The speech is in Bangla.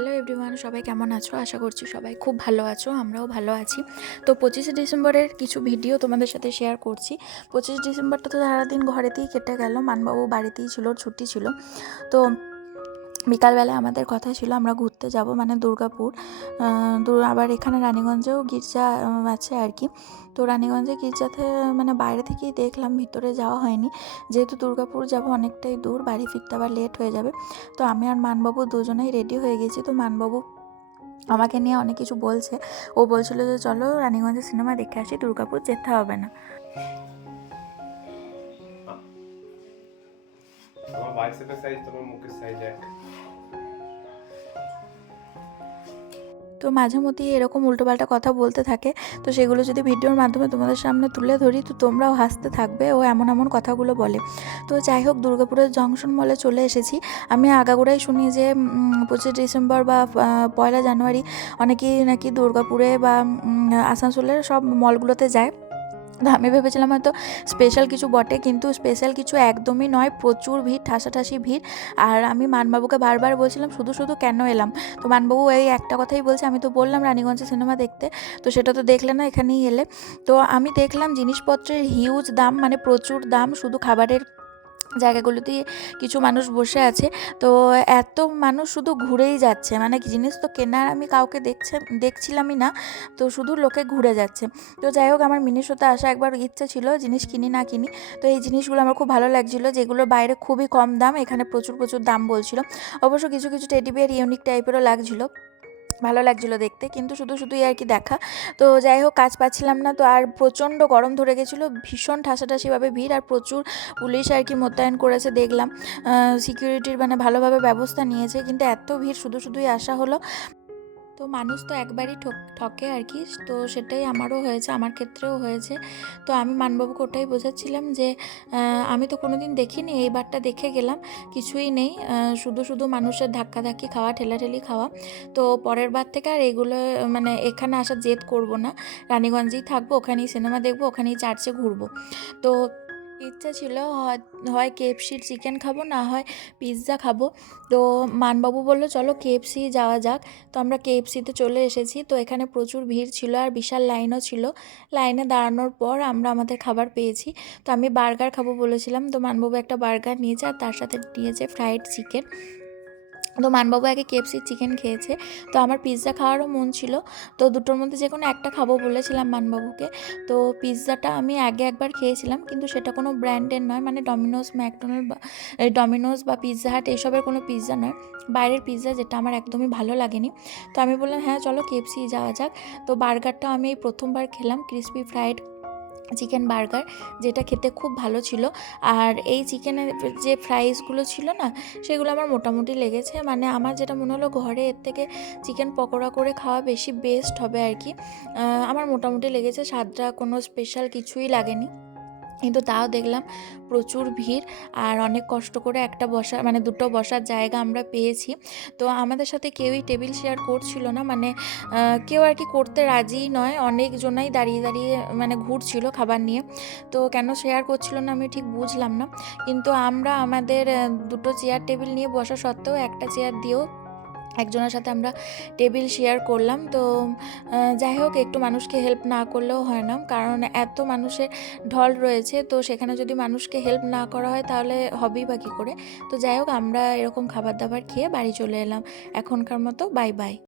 হ্যালো এভরিওয়ান, সবাই কেমন আছো? আশা করছি সবাই খুব ভালো আছো, আমরাও ভালো আছি। তো 25শে ডিসেম্বরের কিছু ভিডিও তোমাদের সাথে শেয়ার করছি। 25 ডিসেম্বরটা তো সারাদিন ঘরেতেই কেটে গেল, মানবাবু বাড়িতেই ছিল, ছুটি ছিল। তো বিকালবেলায় আমাদের কথা ছিল আমরা ঘুরতে যাব, মানে দুর্গাপুর। আবার এখানে রানীগঞ্জেও গির্জা আছে আর কি। তো রানীগঞ্জে গির্জাতে মানে বাইরে থেকেই দেখলাম, ভিতরে যাওয়া হয়নি, যেহেতু দুর্গাপুর যাব অনেকটাই দূর, বাড়ি ফিরতে আবার লেট হয়ে যাবে। তো আমি আর মানবাবু দুজনেই রেডি হয়ে গেছি। তো মানবাবু আমাকে নিয়ে অনেক কিছু বলছে। ও বলছিল যে চলো রানীগঞ্জে সিনেমা দেখে আসি, দুর্গাপুর যেতে হবে না। আমার বাইসেপের সাইজ তোমার মুখের সাইজ এক। তো মাঝে মধ্যে এরকম উল্টোপাল্টা কথা বলতে থাকে। তো সেগুলো যদি ভিডিওর মাধ্যমে তোমাদের সামনে তুলে ধরি তো তোমরাও হাসতে থাকবে, ও এমন এমন কথাগুলো বলে। তো যাই হোক, দুর্গাপুরের জংশন মলে চলে এসেছি। আমি আগাগোড়াই শুনি যে 25 ডিসেম্বর বা 1 জানুয়ারি অনেকেই নাকি দুর্গাপুরে বা আসানসোলের সব মলগুলোতে যায়। তো আমি ভেবেছিলাম হয়তো স্পেশাল কিছু বটে, কিন্তু স্পেশাল কিছু একদমই নয়, প্রচুর ভিড়, ঠাসাঠাসি ভিড়। আর আমি মানবাবুকে বারবার বলছিলাম শুধু শুধু কেন এলাম। তো মানবাবু এই একটা কথাই বলছে, আমি তো বললাম রানীগঞ্জে সিনেমা দেখতে, তো সেটা তো দেখলে না, এখানেই এলে। তো আমি দেখলাম জিনিসপত্রের হিউজ দাম, মানে প্রচুর দাম। শুধু খাবারের জায়গাগুলোতে কিছু মানুষ বসে আছে। তো এত মানুষ শুধু ঘুরেই যাচ্ছে, মানে জিনিস তো কেনার আমি কাউকে দেখছিলামই না। তো শুধু লোকে ঘুরে যাচ্ছে। তো যাই হোক, আমার মিনিশোতে আসা একবার ইচ্ছে ছিল, জিনিস কিনি না কিনি। তো এই জিনিসগুলো আমার খুব ভালো লাগছিলো, যেগুলো বাইরে খুবই কম দাম, এখানে প্রচুর প্রচুর দাম বলছিল। অবশ্য কিছু কিছু টেডি বিয়ার ইউনিক টাইপেরও লাগছিলো, ভালো লাগছিলো দেখতে, কিন্তু শুধু শুধুই আর কি দেখা। তো যাই হোক, কাজ পাচ্ছিলাম না। তো আর প্রচণ্ড গরম ধরে গেছিলো, ভীষণ ঠাসাঠাসিভাবে ভিড়, আর প্রচুর পুলিশ আর কি মোতায়েন করেছে দেখলাম। সিকিউরিটির মানে ভালোভাবে ব্যবস্থা নিয়েছে, কিন্তু এত ভিড়, শুধু শুধুই আসা হলো। তো মানুষ তো একবারই ঠকে আর কি। তো সেটাই আমারও হয়েছে, আমার ক্ষেত্রেও হয়েছে। তো আমি মানবাবুকে ওটাই বোঝাচ্ছিলাম যে আমি তো কোনো দিন দেখিনি, এইবারটা দেখে গেলাম, কিছুই নেই, শুধু শুধু মানুষের ধাক্কাধাক্কি খাওয়া, ঠেলাঠেলি খাওয়া। তো পরের বার থেকে আর এগুলো মানে এখানে আসার জেদ করব না, রানীগঞ্জেই থাকবো, ওখানেই সিনেমা দেখবো, ওখানেই চার্চে ঘুরবো। তো ইচ্ছা ছিল হয় কেএফসির চিকেন খাবো, না হয় পিৎজা খাবো। তো মানবাবু বললো চলো কেএফসি যাওয়া যাক। তো আমরা কেএফসিতে চলে এসেছি। তো এখানে প্রচুর ভিড় ছিল, আর বিশাল লাইনও ছিল। লাইনে দাঁড়ানোর পর আমরা আমাদের খাবার পেয়েছি। তো আমি বার্গার খাবো বলেছিলাম, তো মানবাবু একটা বার্গার নিয়েছে, আর তার সাথে নিয়েছে ফ্রাইড চিকেন। তো মানবাবু আগে কেএফসির চিকেন খেয়েছে। তো আমার পিৎজা খাওয়ারও মন ছিল। তো দুটোর মধ্যে যে কোনো একটা খাবো বলেছিলাম মানবাবুকে। তো পিৎজাটা আমি আগে একবার খেয়েছিলাম, কিন্তু সেটা কোনো ব্র্যান্ডের নয়, মানে ডমিনোজ বা পিৎজা হাট এইসবের কোনো পিৎজা নয়, বাইরের পিৎজা, যেটা আমার একদমই ভালো লাগেনি। তো আমি বললাম হ্যাঁ চলো কেএফসি যাওয়া যাক। তো বার্গারটা আমি এই প্রথমবার খেলাম, ক্রিসপি ফ্রাইড চিকেন বার্গার, যেটা খেতে খুব ভালো ছিল। আর এই চিকেনের যে ফ্রাইসগুলো ছিল না, সেগুলো আমার মোটামুটি লেগেছে, মানে আমার যেটা মনে হলো ঘরে এর থেকে চিকেন পকোড়া করে খাওয়া বেশি বেস্ট হবে আর কি। আমার মোটামুটি লেগেছে, স্বাদটা কোনো স্পেশাল কিছুই লাগেনি। কিন্তু তাও দেখলাম প্রচুর ভিড়, আর অনেক কষ্ট করে একটা মানে দুটো বসার জায়গা আমরা পেয়েছি। তো আমাদের সাথে কেউই টেবিল শেয়ার করছিল না, মানে কেউ আর কি করতে রাজিই নয়, অনেকজনাই দাঁড়িয়ে দাঁড়িয়ে মানে ঘুরছিল খাবার নিয়ে। তো কেন শেয়ার করছিল না আমি ঠিক বুঝলাম না। কিন্তু আমরা আমাদের দুটো চেয়ার টেবিল নিয়ে বসা সত্ত্বেও একটা চেয়ার দিয়েও একজনের সাথে আমরা টেবিল শেয়ার করলাম। তো যাই হোক, একটু মানুষকে হেল্প না করলেও হয় না, কারণ এত মানুষের ঢল রয়েছে, তো সেখানে যদি মানুষকে হেল্প না করা হয় তাহলে হবেই বা কী করে। তো যাই হোক, আমরা এরকম খাবার দাবার খেয়ে বাড়ি চলে এলাম। এখনকার মতো বাই বাই।